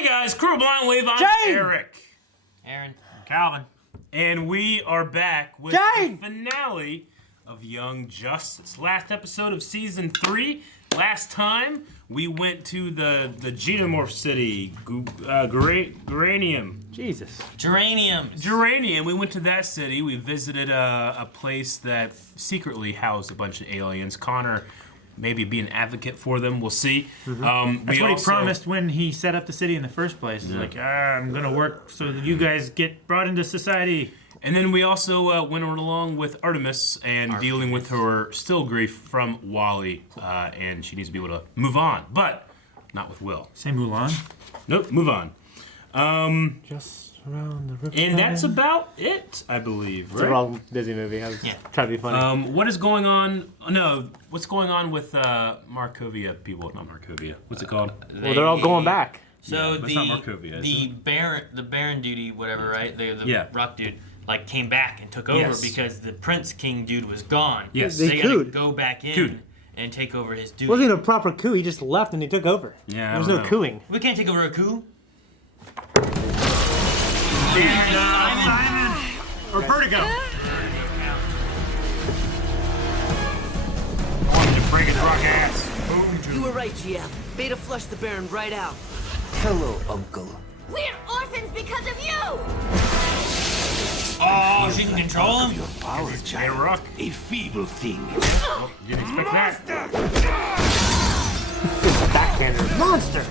Hey guys, Crew Blind Wave, I'm Jane! Eric. Aaron. Calvin. And we are back with Jane! the finale of Young Justice. Last episode of Season 3. Last time, we went to the Xenomorph City, Geranium. Jesus. Geraniums. Geranium, we went to that city. We visited a place that secretly housed a bunch of aliens. Connor maybe be an advocate for them, we'll see. Mm-hmm. That's what he promised when he set up the city in the first place. He's like, I'm gonna work so that you guys get brought into society. And then we also went along with Artemis and dealing with her still grief from Wally, and she needs to be able to move on, but not with Will. Say Mulan. Nope, move on. Just around the river. And that's about it, I believe, It's a right? wrong Disney movie. I was trying to be funny. What is going on? No, what's going on with Markovia people? Not Markovia. What's it called? Well, they're all going back. So but it's not Markovia, is the Baron duty, whatever, right? The rock dude, like came back and took over Yes. because the Prince King dude was gone. Yes. So They they gotta cooed. go back in Cooed. and take over his duty. It wasn't even a proper coup. He just left and he took over. Yeah, I There was don't no know. cooing. We can't take over a coup. Simon! Or Vertigo! I wanted to break his rock ass. You were right, GF. Beta flushed the Baron right out. Hello, Uncle. We're orphans because of you! Oh, she can control him? Your power, Hey, child. Rock. A feeble thing. You didn't expect that. Backhander. Monster!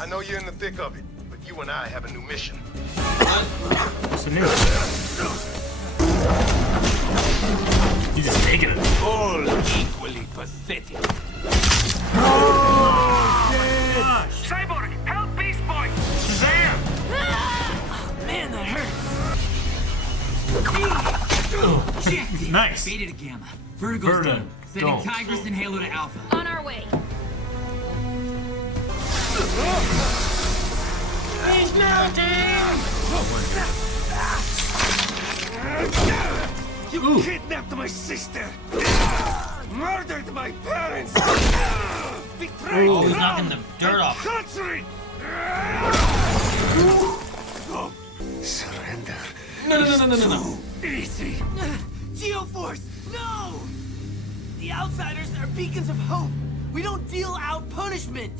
I know you're in the thick of it, but you and I have a new mission. What's the news? He's just taking it. All equally pathetic. Cyborg, help Beast Boy! Shazam! Man, that hurts. Nice. Beta to Gamma. Vertigo's Verta, done. Sending don't. Tigress and Halo to Alpha. On our way. He's melting! You kidnapped my sister. Murdered my parents. Betrayed Oh, he's knocking the dirt off. country. Surrender. No. Easy. Geoforce, no! The Outsiders are beacons of hope. We don't deal out punishment.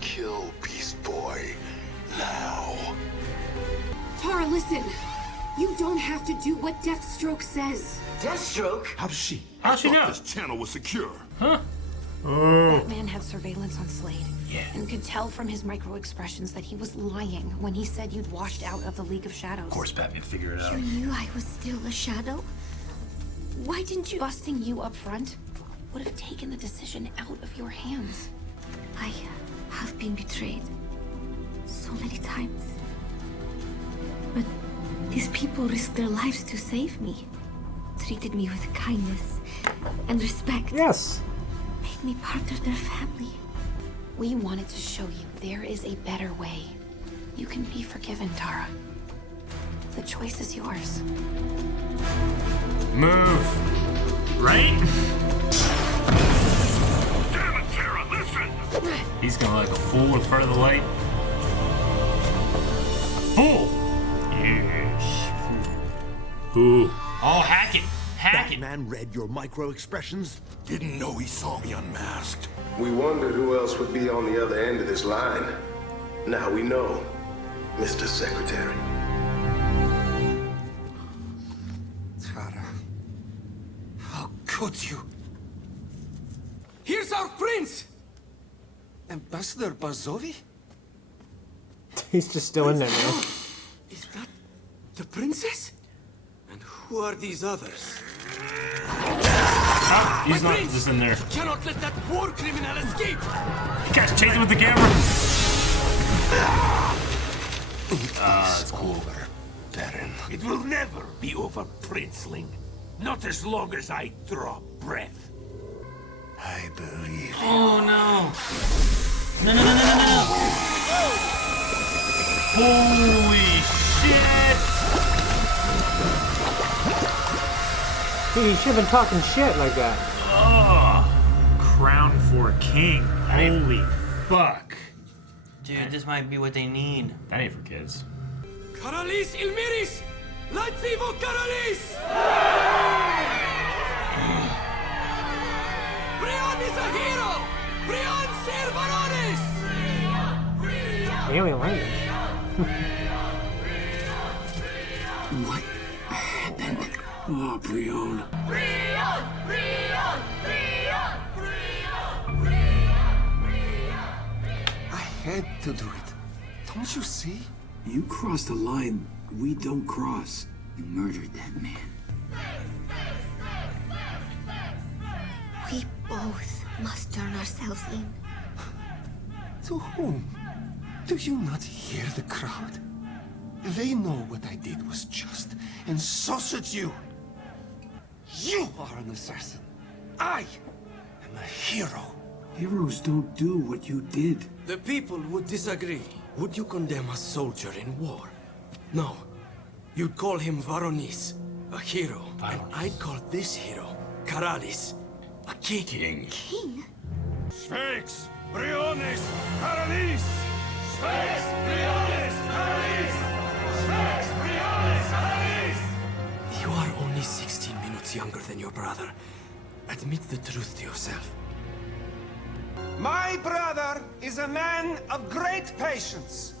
Kill Beast Boy now. Tara, listen. You don't have to do what Deathstroke says. Deathstroke? How does she? How'd she know? This channel was secure. Batman had surveillance on Slade. Yeah. And could tell from his micro-expressions that he was lying when he said you'd washed out of the League of Shadows. Of course, Batman figured it out. You knew I was still a shadow? Why didn't you? Busting you up front would have taken the decision out of your hands. I have been betrayed so many times. But these people risked their lives to save me. Treated me with kindness and respect. Yes. Made me part of their family. We wanted to show you there is a better way. You can be forgiven, Tara. The choice is yours. Move. Right? Damn it, Tara, listen. He's gonna look like a fool in front of the light. A fool! Yes. Ooh. Oh, hack it. Hack it. Man read your micro expressions. Didn't know he saw me unmasked. We wondered who else would be on the other end of this line. Now we know, Mr. Secretary. Tara, how could you? Here's our prince! Ambassador Bazovi? He's just still in there, man. Is that the princess? And who are these others? Oh, he's not just in there. Cannot let that war criminal escape! You guys chasing with the camera. That's cool. Over, Baron. It will never be over, Princeling. Not as long as I draw breath. I believe. Oh, no. No. Holy shit! Dude, you should have been talking shit like that. Crown for king. Holy fuck. Dude, this might be what they need. That ain't for kids. Karalis Ilmiris! Latsivo Karalis! Brion is a hero! Brion Servaronis! Alien language. What happened? Oh, Brion. I had to do it. Don't you see? You crossed a line we don't cross. You murdered that man. We both must turn ourselves in. To whom? Do you not hear the crowd? They know what I did was just, and so should you. You are an assassin. I am a hero. Heroes don't do what you did. The people would disagree. Would you condemn a soldier in war? No. You'd call him Varonis, a hero. And I'd call this hero, Karalis, a king. King? Sphinx! Briones! Karalis! Sphinx! Briones! Karalis! Sphinx! Briones! Karalis! You are only 16 minutes younger than your brother. Admit the truth to yourself. My brother is a man of great patience.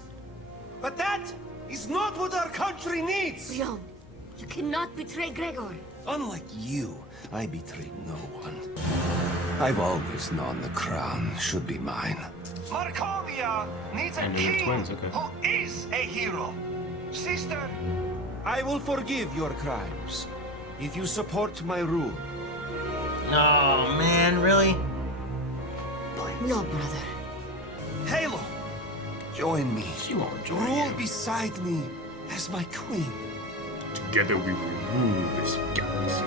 But that is not what our country needs. Brion, you cannot betray Gregor. Unlike you, I betrayed no one. I've always known the crown should be mine. Markovia needs a king who is a hero. Sister, I will forgive your crimes if you support my rule. Oh, man, really? No, brother. Halo, join me. She won't join Rule you. beside me as my queen. Together we will rule this galaxy.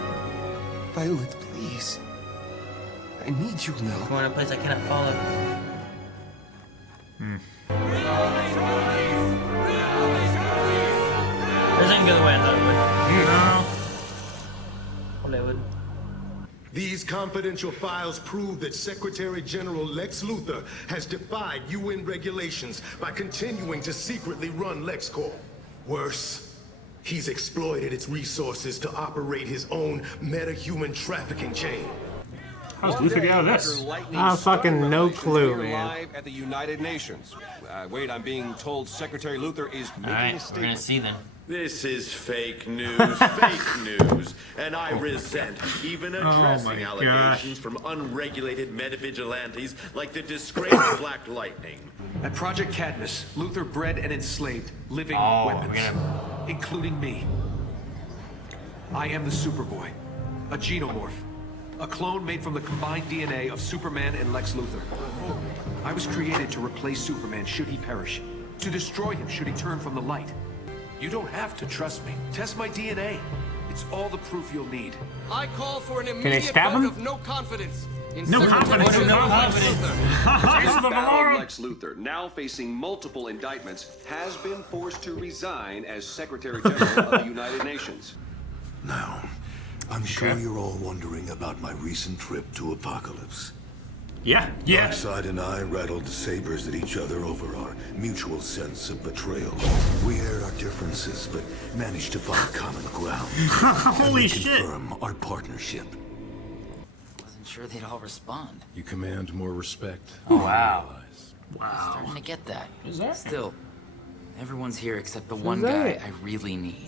Violet, please. I need you now. Going to a place I cannot follow. This didn't go the way I thought it would. Well, it would. These confidential files prove that Secretary General Lex Luthor has defied UN regulations by continuing to secretly run LexCorp. Worse, he's exploited its resources to operate his own meta-human trafficking chain. How's Luthor get out of this? Fucking no clue, man. Live at the United Nations. Wait, I'm being told Secretary Luthor is making a Alright, we're statement. gonna see then. This is fake news, fake news, and I resent even addressing allegations from unregulated meta-vigilantes like the disgraced Black Lightning. At Project Cadmus, Luthor bred and enslaved living Oh, weapons, we're including me. I am the Superboy, a genomorph, a clone made from the combined DNA of Superman and Lex Luthor. I was created to replace Superman should he perish, to destroy him should he turn from the light. You don't have to trust me. Test my DNA. It's all the proof you'll need. I call for an they immediate stab vote him? of no confidence. In No Secretary confidence, General no Lex confidence. Luthor. Jason Battle Lex Luthor, now facing multiple indictments, has been forced to resign as Secretary General of the United Nations. Now, I'm sure you're all wondering about my recent trip to Apocalypse. Yeah. Darkseid and I rattled sabers at each other over our mutual sense of betrayal. We aired our differences, but managed to find common ground. Holy and shit. confirm our partnership. Wasn't sure they'd all respond. You command more respect. Oh, wow. Starting to get that. Who's that? Still, everyone's here except the one guy I really need.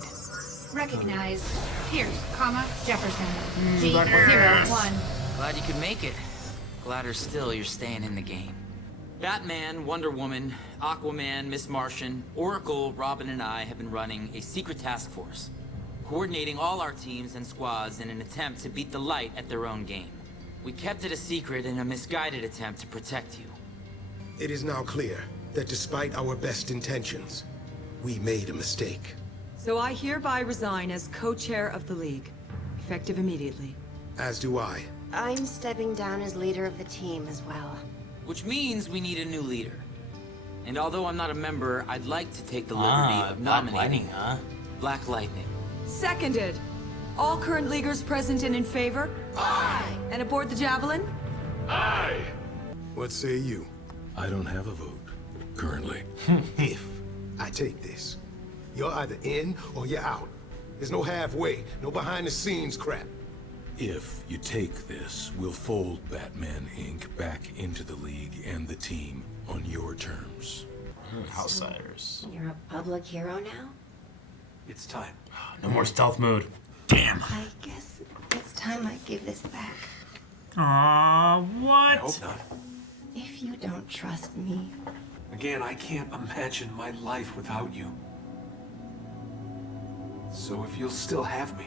Recognize Pierce, comma, Jefferson. Yes. G01. Glad you could make it. Gladder still you're staying in the game. Batman, Wonder Woman, Aquaman, Miss Martian, Oracle, Robin, and I have been running a secret task force, coordinating all our teams and squads in an attempt to beat the light at their own game. We kept it a secret in a misguided attempt to protect you. It is now clear that despite our best intentions, we made a mistake. So I hereby resign as co-chair of the League, effective immediately. As do I. I'm stepping down as leader of the team as well. Which means we need a new leader. And although I'm not a member, I'd like to take the liberty of nominating Black Lightning. Seconded. All current Leaguers present and in favor? Aye! And aboard the Javelin? Aye! What say you? I don't have a vote, currently. If I take this, you're either in or you're out. There's no halfway, no behind-the-scenes crap. If you take this, we'll fold Batman Inc. back into the League and the team on your terms. Outsiders. You're a public hero now? It's time. No more stealth mode. Damn. I guess it's time I give this back. Aw, what? I hope not. If you don't trust me. Again, I can't imagine my life without you. So if you'll still have me.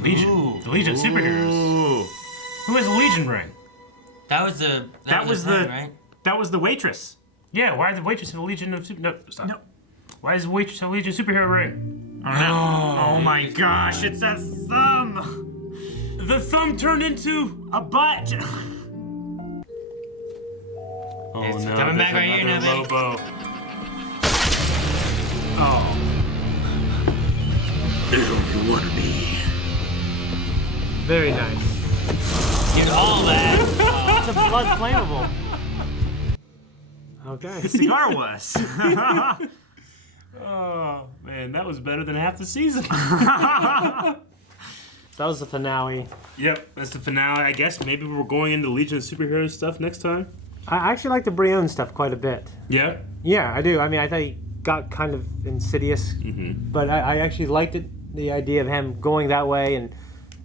Legion. The Legion of Superheroes. Who has a Legion ring? That was the. That was thing, the. right? That was the waitress. Yeah. Why is the waitress have a Legion of Super? No, stop. No. Why is the waitress have a Legion superhero ring? I don't know. Oh my gosh! It's a thumb. The thumb turned into a butt. Oh It's no! coming back there's right here now, another baby. Lobo. Oh. You want me? Very nice. Get all that. The blood's flammable. Okay. The cigar was. Oh man, that was better than half the season. That was the finale. Yep, that's the finale. I guess maybe we're going into Legion of Superheroes stuff next time. I actually like the Brion stuff quite a bit. Yeah? Yeah, I do. I mean, I thought he got kind of insidious, but I actually liked it, the idea of him going that way and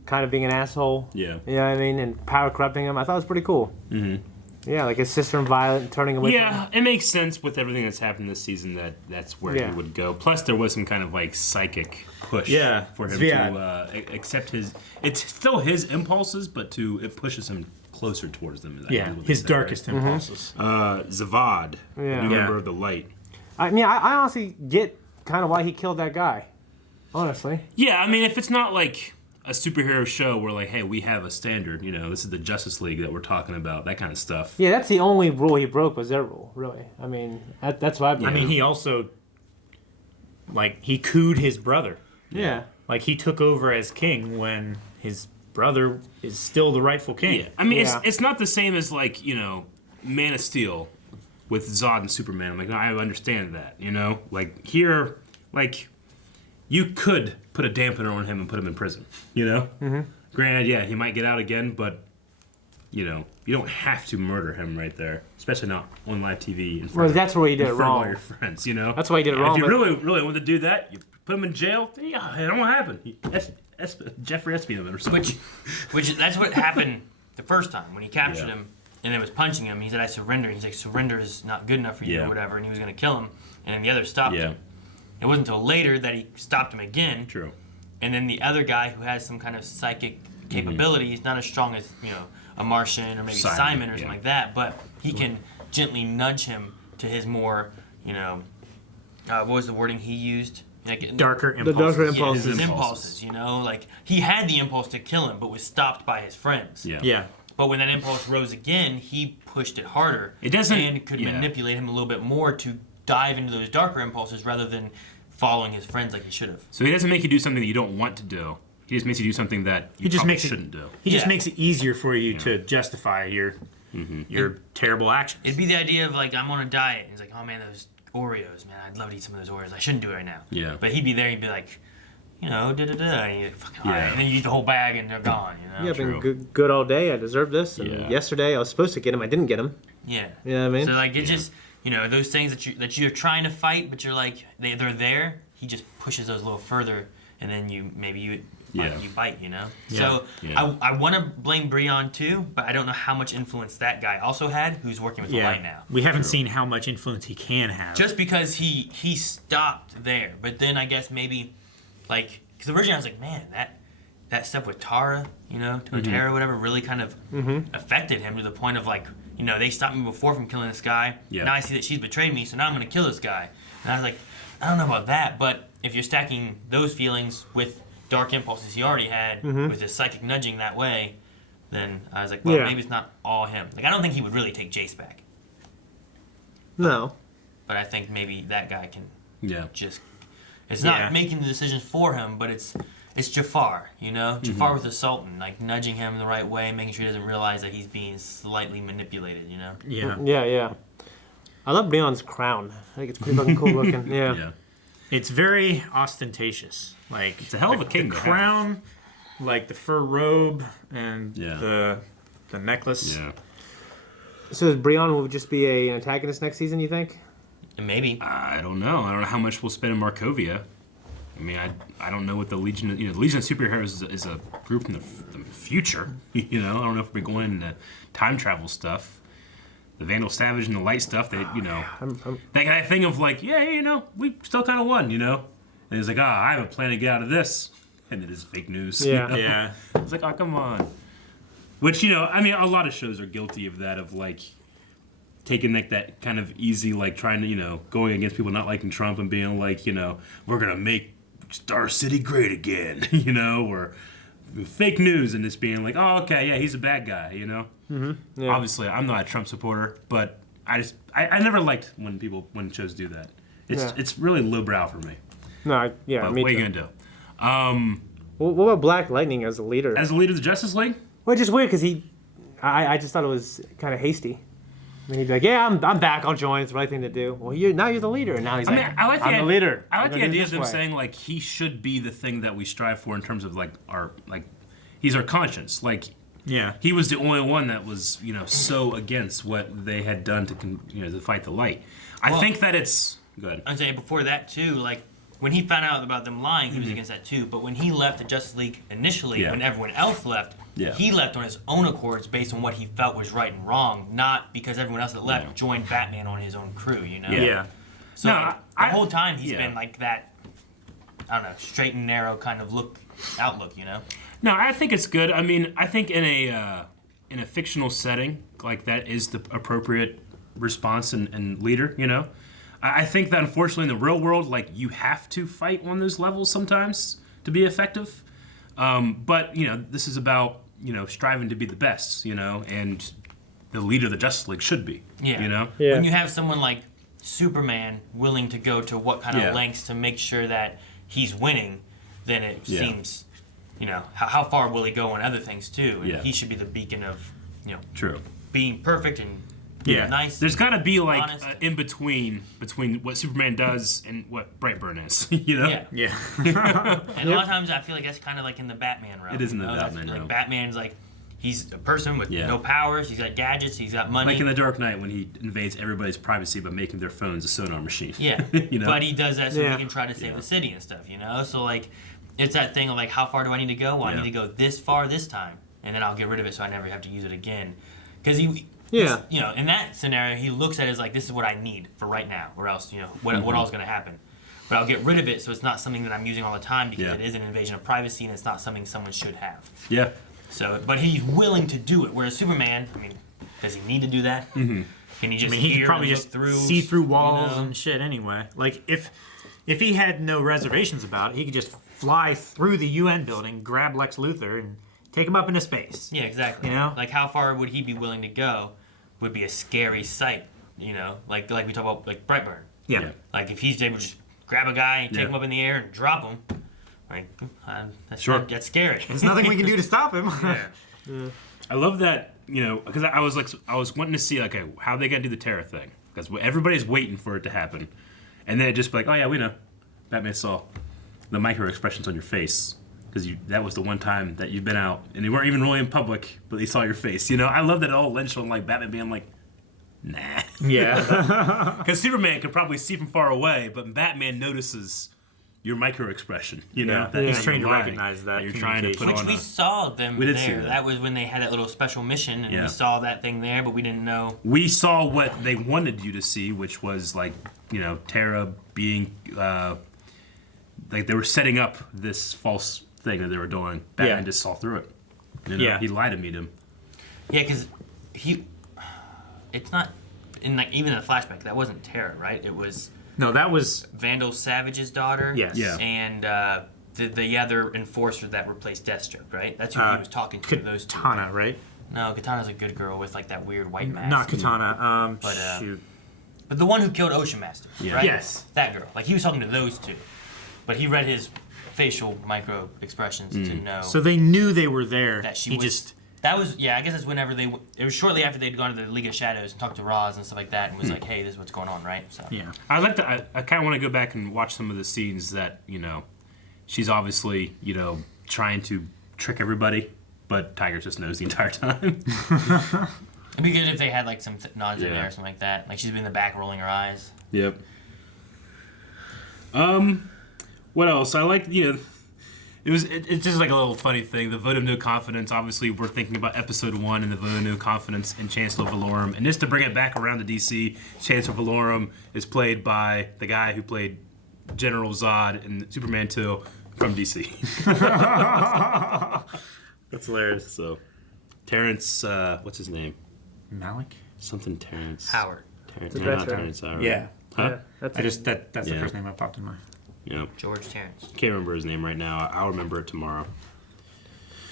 kind of being an asshole. Yeah. You know what I mean? And power corrupting him. I thought it was pretty cool. Yeah, like his sister and Violet and turning away from him. Yeah, it makes sense with everything that's happened this season that that's where he would go. Plus, there was some kind of like psychic push for him to accept his. It's still his impulses, but it pushes him closer towards them. His darkest impulses. Zavad, new member of the Light. I mean, I honestly get kind of why he killed that guy. Honestly. Yeah, I mean, if it's not like a superhero show where like, hey, we have a standard, you know, this is the Justice League that we're talking about, that kind of stuff. Yeah, that's the only rule he broke was their rule, really. I mean, that's what I mean, he also, like, he cooed his brother. Yeah. Like, he took over as king when his brother is still the rightful king. Yeah, I mean, it's not the same as like, you know, Man of Steel with Zod and Superman. I'm like, no, I understand that, you know? Like, here, like, you could put a dampener on him and put him in prison, you know? Granted, yeah, he might get out again, but, you know, you don't have to murder him right there, especially not on live TV in front, that's where he did it in front of all wrong. your friends, you know? That's why he did it wrong. If you really want to do that, you put him in jail, then yeah, it don't happen. Jeffrey Epstein of it or something. Which that's what happened the first time when he captured him and then was punching him. He said, "I surrender." He's like, "Surrender is not good enough for you," or whatever, and he was gonna kill him. And then the other stopped him. It wasn't until later that he stopped him again. True. And then the other guy who has some kind of psychic capability, he's not as strong as, you know, a Martian or maybe Simon or something like that, but he can gently nudge him to his more, you know, what was the wording he used? Like, darker impulses. The darker Yeah, impulses. his impulses, you know, like he had the impulse to kill him, but was stopped by his friends. Yeah. But when that impulse rose again, he pushed it harder. It doesn't, and could manipulate him a little bit more to dive into those darker impulses rather than following his friends like he should have. So he doesn't make you do something that you don't want to do. He just makes you do something that you shouldn't do. He just makes it easier for you to justify your terrible actions. It'd be the idea of like, I'm on a diet. He's like, oh man, those Oreos, man, I'd love to eat some of those Oreos. I shouldn't do it right now. Yeah. But he'd be there, he'd be like, you know, da-da-da, and you're fucking all right. And then you eat the whole bag and they're gone, you know? Yeah, I've been good all day. I deserve this. And yesterday I was supposed to get him. I didn't get him. Yeah. You know what I mean? So like, it just, you know, those things that you're trying to fight, but you're like, they're there. He just pushes those a little further, and then you bite, you know? Yeah. So I want to blame Brion too, but I don't know how much influence that guy also had, who's working with the Light now. We haven't seen how much influence he can have. Just because he stopped there, but then I guess maybe, like, because originally I was like, man, that stuff with Tara, you know, Tara, whatever, really kind of affected him to the point of like, you know, they stopped me before from killing this guy. Yeah. Now I see that she's betrayed me, so now I'm going to kill this guy. And I was like, I don't know about that, but if you're stacking those feelings with dark impulses he already had, with his psychic nudging that way, then I was like, well, maybe it's not all him. Like, I don't think he would really take Jace back. No. But I think maybe that guy can just... It's not making the decisions for him, but it's Jafar, you know? Jafar with the Sultan, like nudging him the right way, making sure he doesn't realize that he's being slightly manipulated, you know? Yeah. I love Brion's crown. I think it's pretty fucking cool looking. Yeah. It's very ostentatious. Like it's a hell of a king. The crown, like the fur robe, and the necklace. Yeah. So Brion will just be an antagonist next season, you think? Maybe. I don't know. I don't know how much we'll spend in Markovia. I mean, I don't know what the Legion. The Legion of Superheroes is a group from the future. You know, I don't know if we're going into time travel stuff. The Vandal Savage and the light stuff, that that kind of thing of like, we still kind of won, you know. And it's like, I have a plan to get out of this, and it is fake news. Yeah, you know? It's like, come on. Which I mean, a lot of shows are guilty of that, of like taking like that kind of easy, like trying to going against people not liking Trump and being like, we're gonna make Star City great again, or fake news, and just being like, oh, okay, yeah, he's a bad guy, Yeah. Obviously, I'm not a Trump supporter, but I never liked when shows do that. It's really lowbrow for me. No, but me what are too. you gonna do? What about Black Lightning as a leader? As the leader of the Justice League? Well, it's just weird because I just thought it was kind of hasty. And he'd be like, yeah, I'm back, I'll join, it's the right thing to do. Well, now you're the leader, and now he's I'm the leader. I like the idea of them saying, like, he should be the thing that we strive for in terms of, like, he's our conscience. Like, he was the only one that was, so against what they had done to fight the light. I think that it's good. I'd say before that, too, like, when he found out about them lying, he was against that, too. But when he left the Justice League initially, when everyone else left, he left on his own accords based on what he felt was right and wrong, not because everyone else that left joined Batman on his own crew, So the whole time he's been like that, I don't know, straight and narrow kind of outlook, No, I think it's good. I mean, I think in a fictional setting, like that is the appropriate response and leader, I think that unfortunately in the real world, like you have to fight on those levels sometimes to be effective. But, this is about, striving to be the best, and the leader of the Justice League should be, When you have someone like Superman willing to go to what kind of lengths to make sure that he's winning, then it seems, how far will he go on other things too? And he should be the beacon of, True. being perfect and nice. There's got to be like in between what Superman does and what Brightburn is, Yeah. And a lot of times I feel like that's kind of like in the Batman realm. It is in the Batman realm. Like Batman's like, he's a person with no powers, he's got gadgets, he's got money. Like in The Dark Knight when he invades everybody's privacy by making their phones a sonar machine. Yeah, but he does that so he can try to save the city and stuff, So like, it's that thing of like, how far do I need to go? Well, I need to go this far this time, and then I'll get rid of it so I never have to use it again. Because in that scenario, he looks at it as like, this is what I need for right now, or else, what else is going to happen? But I'll get rid of it so it's not something that I'm using all the time because it is an invasion of privacy and it's not something someone should have. Yeah. So, but he's willing to do it. Whereas Superman, I mean, does he need to do that? Mm-hmm. Can he just he could probably just see through walls and shit anyway. Like if he had no reservations about it, he could just fly through the UN building, grab Lex Luthor, and take him up into space. Yeah, exactly. Like how far would he be willing to go? Would be a scary sight, like we talk about like Brightburn. Yeah. Like if he's able to just grab a guy and take him up in the air and drop him, like that's scary. There's nothing we can do to stop him. I love that, because I was wanting to see like how they gonna do the Terra thing, because everybody's waiting for it to happen, and then it just be like, oh yeah, we know, Batman saw the micro expressions on your face. Because that was the one time that you've been out, and you weren't even really in public, but they saw your face. I love that it all lensed on like Batman being like, nah. Yeah. Because Superman could probably see from far away, but Batman notices your micro expression. That he's trained to recognize that you're trying to put Which on. We saw them we did there. See that. That was when they had that little special mission, and we saw that thing there, but we didn't know. We saw what they wanted you to see, which was like Terra being like they were setting up this false thing that they were doing. Batman just saw through it. He lied to meet him. Yeah, because it's not in like even in the flashback. That wasn't Terra, right? It was that was Vandal Savage's daughter. Yes. Yeah. And the other enforcer that replaced Deathstroke, right? That's who he was talking to. Those two. Katana, right? No, Katana's a good girl with like that weird white mask. Not Katana. But the one who killed Ocean Master, right? Yes. That girl. Like he was talking to those two. but he read his facial micro expressions to know. So they knew they were there. That she was. That was, I guess that's whenever it was shortly after they'd gone to the League of Shadows and talked to Roz and stuff like that and was like, hey, this is what's going on, right? So. Yeah. I kind of want to go back and watch some of the scenes that, she's obviously, trying to trick everybody, but Tiger just knows the entire time. It'd be good if they had like some nods in there or something like that. Like she's been in the back rolling her eyes. Yep. What else? I like, it's just like a little funny thing. The vote of no confidence. Obviously, we're thinking about episode 1 and the vote of no confidence in Chancellor Valorum. And just to bring it back around to DC, Chancellor Valorum is played by the guy who played General Zod in Superman 2 from DC. That's hilarious. So, Terrence, what's his name? Malick? Something Terrence. Howard. Not Terrence Howard. Yeah. Huh? That's the first name that popped in mind. Yeah. George Terrence. Can't remember his name right now. I'll remember it tomorrow.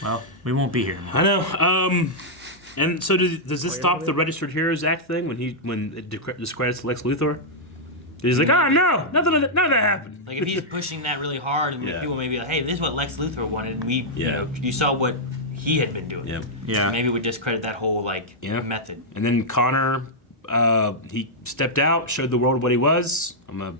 Well, we won't be here tomorrow. I know. And so does this stop the Registered Heroes Act thing when it discredits Lex Luthor? He's like, oh no, none of that happened. Like if he's pushing that really hard, and people may be like, hey, this is what Lex Luthor wanted, and you saw what he had been doing. Yeah. So maybe we discredit that whole method. And then Connor, he stepped out, showed the world what he was. I'm a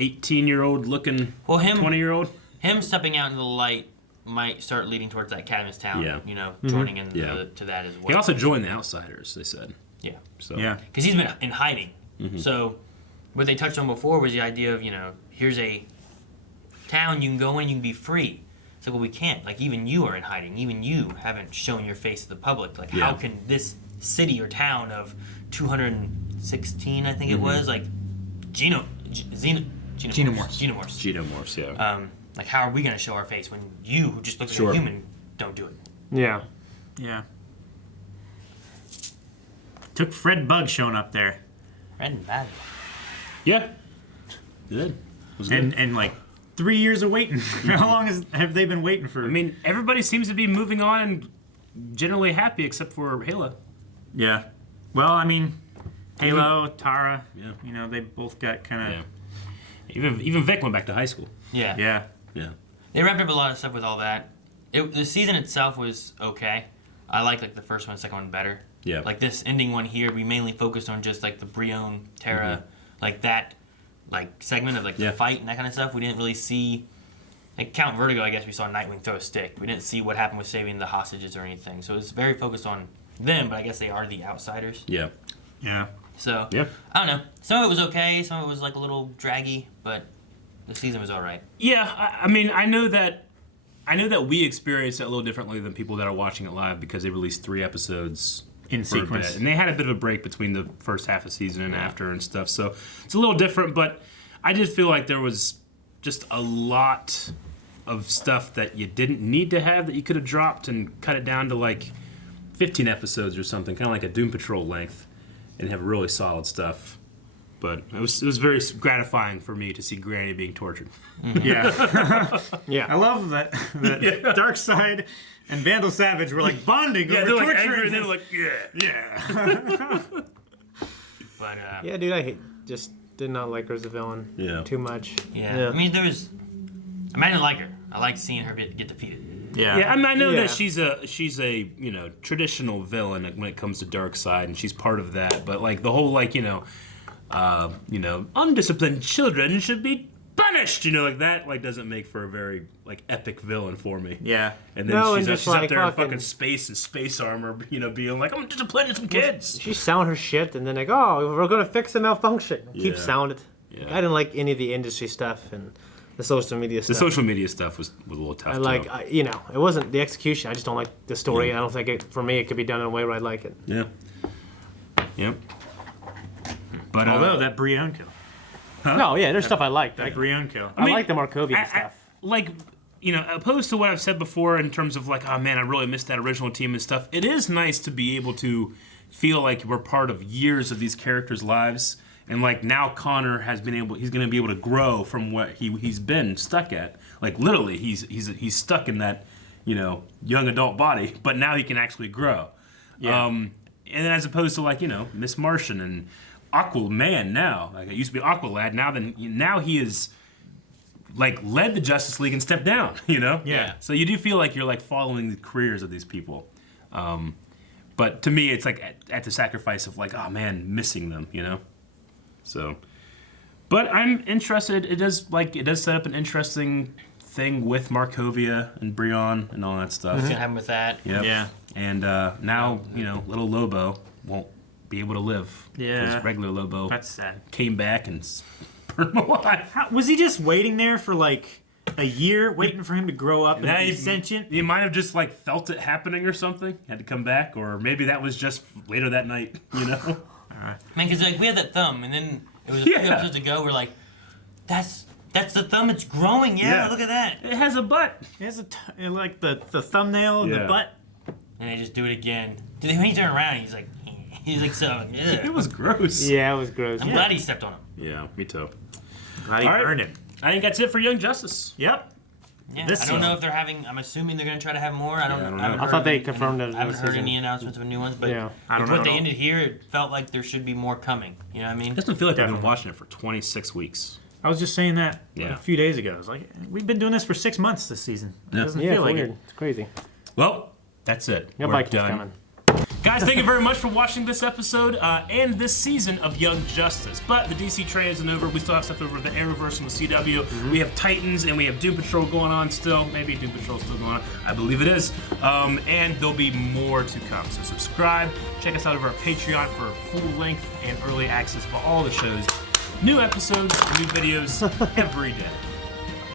18-year-old looking 20-year-old. Him stepping out into the light might start leading towards that Cadmus Town. Yeah. Joining in to that as well. He also joined the Outsiders, they said. Yeah. So. Yeah. Because he's been in hiding. Mm-hmm. So what they touched on before was the idea of, here's a town you can go in, you can be free. It's like, well, we can't. Like, even you are in hiding. Even you haven't shown your face to the public. Like, how can this city or town of 216, I think it was, like, xenomorphs, yeah. Like, how are we going to show our face when you, who just looks like a human, don't do it? Yeah. Yeah. Took Fred Bug showing up there. Fred and Bug. Yeah. Good. Was good. And like 3 years of waiting. How long have they been waiting for? I mean, everybody seems to be moving on and generally happy except for Halo. Yeah. Well, I mean, Halo, Tara, they both got kind of... Yeah. Even Vic went back to high school. Yeah. Yeah. Yeah. They wrapped up a lot of stuff with all that. The season itself was okay. I like the first one, second one better. Yeah. Like this ending one here, we mainly focused on just like the Brion, Tara, like that, like segment of like the fight and that kind of stuff. We didn't really see, like Count Vertigo. I guess we saw Nightwing throw a stick. We didn't see what happened with saving the hostages or anything. So it's very focused on them, but I guess they are the outsiders. Yeah. Yeah. So yeah. I don't know. Some of it was okay. Some of it was like a little draggy, but the season was all right. Yeah. I mean, I know that we experienced it a little differently than people that are watching it live because they released 3 episodes in sequence, and they had a bit of a break between the first half of the season and after and stuff. So it's a little different, but I did feel like there was just a lot of stuff that you didn't need to have that you could have dropped and cut it down to like 15 episodes or something, kind of like a Doom Patrol length, and have really solid stuff. But it was very gratifying for me to see Granny being tortured. Mm-hmm. Yeah. Yeah. I love that Darkseid and Vandal Savage were like bonding over they're like torturing. angry, and they're like, yeah. But yeah, dude, I just did not like her as a villain too much. Yeah. I mean, I didn't like her. I liked seeing her get defeated. Yeah. I mean, I know that she's a traditional villain when it comes to Darkseid, and she's part of that. But like the whole undisciplined children should be punished, like that doesn't make for a very epic villain for me. Yeah. And then she's up there in fucking space and space armor, being like, I'm disciplining some kids. She's selling her shit and then like, oh, we're gonna fix the malfunction. Keep selling it. Yeah. I didn't like any of the industry stuff and the social media stuff. The social media stuff was a little tough. It wasn't the execution. I just don't like the story. I don't think for me it could be done in a way where I like it. Yeah. Yep. But although that Brion kill. Huh? No, yeah, there's stuff I like. That Brion kill. I like the Markovian stuff. Opposed to what I've said before in terms of oh man, I really missed that original team and stuff. It is nice to be able to feel like we're part of years of these characters' lives, and now Connor he's going to be able to grow from what he's been stuck at. Like literally, he's stuck in that young adult body, but now he can actually grow. Yeah. And as opposed to Miss Martian and Aquaman now, it used to be Aqualad. Now he is like led the Justice League and stepped down, you know? Yeah. So you do feel like you're like following the careers of these people. But to me, it's like at the sacrifice of like, oh man, missing them, you know? So, but I'm interested. It does set up an interesting thing with Markovia and Brion and all that stuff. What's gonna happen with that? Yep. Yeah. And now, you know, little Lobo won't be able to live. Yeah. Because regular Lobo That's sad. came back and burned him alive. Was he just waiting there for like a year, waiting for him to grow up and be sentient? He might have just like felt it happening or something, had to come back, or maybe that was just later that night, you know? Man, because like we had that thumb, and then it was a few episodes ago. We're like, that's the thumb. It's growing. Yeah, look at that. It has a butt. It has like the thumbnail and the butt. And they just do it again. When he turned around, he's like so. Ugh. It was gross. Yeah, it was gross. I'm glad he stepped on him. Yeah, me too. Glad he earned it. I think that's it for Young Justice. Yep. Yeah, I don't know if they're having. I'm assuming they're going to try to have more. I don't know. I thought they confirmed it. I haven't heard any announcements of new ones, but I don't with know what they at all. ended here, it felt like there should be more coming. You know what I mean? It doesn't feel like I've been watching it for 26 weeks. I was just saying that Yeah. a few days ago. I was like, we've been doing this for 6 months this season. It doesn't Yeah, feel it's like weird. it. It's crazy. Well, that's it. Yeah, We're Vikings done. coming. Guys, thank you very much for watching this episode and this season of Young Justice. But the DC train isn't over. We still have stuff over the Arrowverse and the CW. We have Titans and we have Doom Patrol going on still. Maybe Doom Patrol's still going on. I believe it is. And there'll be more to come. So subscribe. Check us out over our Patreon for full length and early access for all the shows. New episodes, new videos every day.